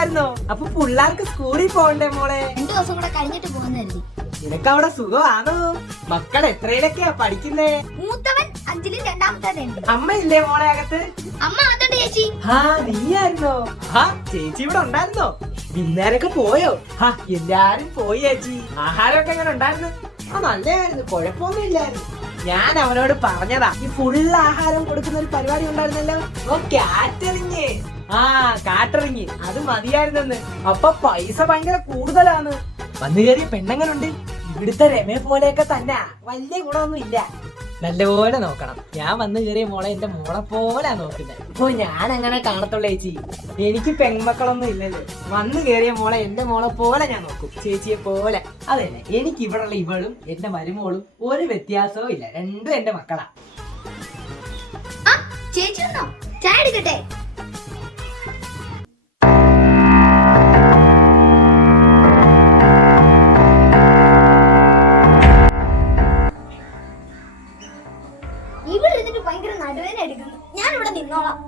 ഉണ്ടായിരുന്നോ? അപ്പൊ പിള്ളേർക്ക് സ്കൂളിൽ പോകണ്ടേ മോളെ? 2 ദിവസം കൂടെ കഴിഞ്ഞിട്ട് പോകുന്നതായിരുന്നു. നിനക്ക് അവിടെ സുഖമാണോ? മക്കൾ എത്രയിലൊക്കെയാ പഠിക്കുന്നേ? മൂത്തവൻ 5ലും രണ്ടാമത്തെ അമ്മ ഇല്ലേ മോളെ അകത്ത്? അമ്മ അതുണ്ട് ചേച്ചി. നീയായിരുന്നോ? ചേച്ചി ഇവിടെ ഉണ്ടായിരുന്നോ? വിന്നേരൊക്കെ പോയോ? എല്ലാരും പോയി ചേച്ചി. ആഹാരമൊക്കെ എങ്ങനെ ഉണ്ടായിരുന്നു? നല്ലതായിരുന്നു, കുഴപ്പമൊന്നും ഇല്ലായിരുന്നു. ഞാൻ അവനോട് പറഞ്ഞതാ, ഈ ഫുള്ള് ആഹാരം കൊടുക്കുന്ന ഒരു പരിപാടി ഉണ്ടായിരുന്നല്ലോ, കാറ്ററിങ്. കാറ്ററിങ് അത് മതിയായിരുന്നെന്ന്. അപ്പൊ പൈസ ഭയങ്കര കൂടുതലാണ്. വന്നു കയറിയ പെണ്ണങ്ങളുണ്ട് ഇവിടുത്തെ രമയെ പോലെയൊക്കെ തന്നെ, വലിയ ഗുണമൊന്നും ഇല്ല. നല്ലപോലെ നോക്കണം. ഞാൻ വന്നു കയറിയ മോളെ എന്റെ മോളെ പോലെ നോക്കുന്നത്. അപ്പൊ ഞാൻ അങ്ങനെ കാണത്തുള്ളൂ ചേച്ചി. എനിക്ക് പെൺമക്കളൊന്നും ഇല്ലല്ലോ. വന്നു കയറിയ മോളെ എന്റെ മോളെ പോലെ ഞാൻ നോക്കും, ചേച്ചിയെ പോലെ. അതന്നെ, എനിക്ക് ഇവിടെയുള്ള ഇവളും എന്റെ മരുമോളും ഒരു വ്യത്യാസവും ഇല്ല. രണ്ടും എന്റെ മക്കളാ. ചേച്ചി ചായ എടുക്കട്ടെ? ഇവിടെ ഇരുന്നിട്ട് ഭയങ്കര നടുവേന എടുക്കുന്നു. ഞാൻ ഇവിടെ നിന്നോളാം.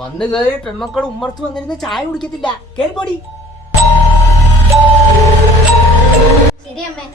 വന്നു കയറിയ പെൺമക്കൾ ഉമ്മർത്ത് വന്നിരുന്ന് ചായ കുടിക്കത്തില്ല. കേൾപ്പോടി. ശരി അമ്മേ.